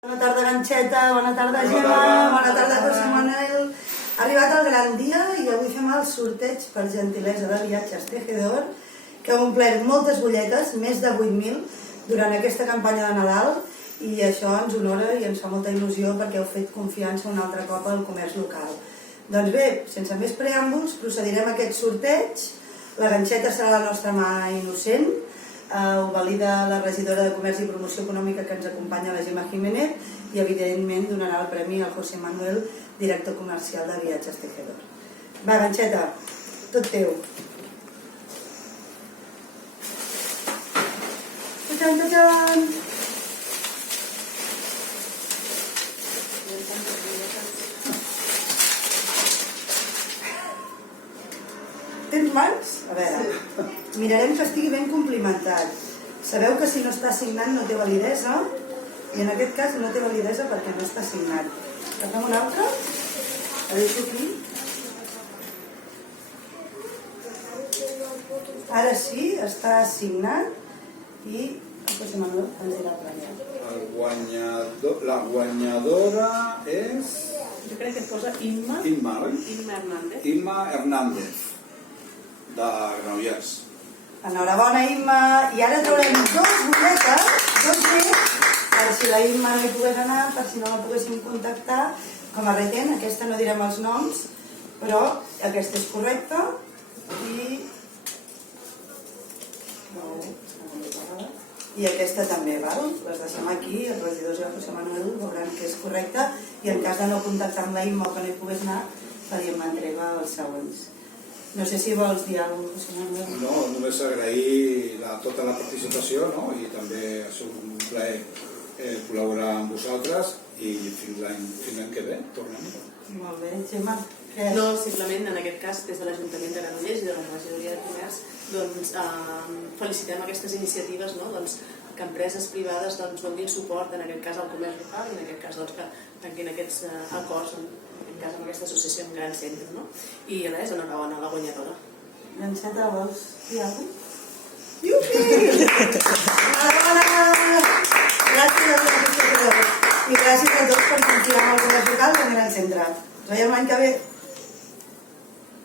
Bona tarda, Ganxeta, bona tarda, Gemma, bona tarda, José Manuel. Ha arribat el gran dia i avui fem el sorteig per gentilesa de Viatges Tejedor, que ha omplert moltes butlletes, més de 8.000, durant aquesta campanya de Nadal, i això ens honora i ens fa molta il·lusió perquè heu fet confiança un altre cop al comerç local. Doncs bé, sense més preàmbuls, procedirem a aquest sorteig. La Ganxeta serà la nostra mà innocent, ho valida la regidora de Comerç i Promoció Econòmica que ens acompanya, la Gemma Jiménez, i evidentment donarà el premi al José Manuel, director comercial de Viatges Tejedor. Va, Ganxeta, tot teu. Tachan, tachan! Tens mans? A veure, mirarem que estigui ben complimentat. Sabeu que si no està signat no té validesa, i en aquest cas no té validesa perquè no està signat. Agafem un altre, la deixo aquí. Ara sí, està signat i el José Manuel ens dirà el premi. La guanyadora és... Jo crec que et posa Imma. Imma, oi? Imma Hernández. Imma Hernández, de Granollers. Enhorabona, Imma. I ara traurem dos butlletes, dos més, per si la Imma no hi pogués anar, per si no la poguéssim contactar, com a retent. Aquesta no direm els noms, però aquesta és correcta. I aquesta també, val? Les deixem aquí, els regidors i el José Manuel veuran que és correcta, i en cas de no contactar amb la Imma o que no hi pogués anar, la Imma entrega els següents. No sé si vols dir alguna cosa, José Manuel. No, només agrair tota la participació, no? I també ha sigut un plaer col·laborar amb vosaltres, i fins l'any que ve tornem. Molt bé, Gemma. No, simplement en aquest cas des de l'Ajuntament de Granollers i de la regidoria de Comerç doncs, felicitem aquestes iniciatives, no? Doncs, que empreses privades doncs, donin suport en aquest cas al comerç local i en aquest cas doncs, que tanquin aquests acords en aquest cas amb aquesta associació amb grans centres, no? I res, enhorabona a la guanyadora. Ganxeta, vols dir alguna cosa? Iupi! Enhorabona! Gràcies a tots i gràcies a tots per confiar en el comerç local i en el centre. Ens veiem l'any que ve.